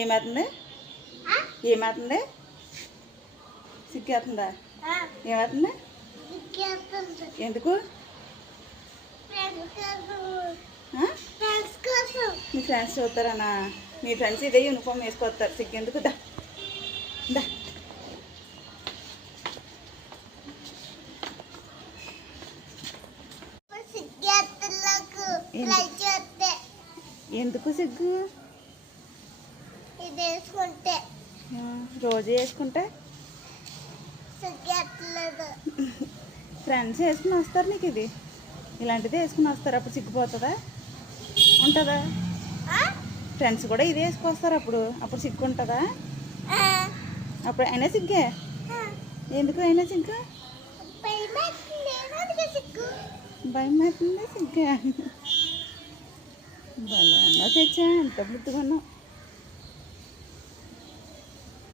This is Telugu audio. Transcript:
ఏమవుతుంది? ఏమవుతుంది? సిగ్గేస్తుందా? ఏమవుతుంది? ఎందుకు? మీ ఫ్రెండ్స్ చూస్తారనా? మీ ఫ్రెండ్స్ ఇదే యూనిఫామ్ వేసుకొస్తారు, సిగ్గెందుకు? దా దా. ఎందుకు సిగ్గు? రోజు వేసుకుంటే ఫ్రెండ్స్ వేసుకుని వస్తారు, నీకు ఇది ఇలాంటిది వేసుకుని వస్తారు, అప్పుడు సిగ్గుపోతుందా? ఉంటుందా? ఫ్రెండ్స్ కూడా ఇదే వేసుకొస్తారు, అప్పుడు సిగ్గు ఉంటుందా? అప్పుడు అయినా సిగ్గే. ఎందుకు అయినా సిగ్గు? భయం అవుతుంది, సిగ్గే. భలే అన్నా తెచ్చా, ఎంత బుద్ధిగా ఉన్నావు.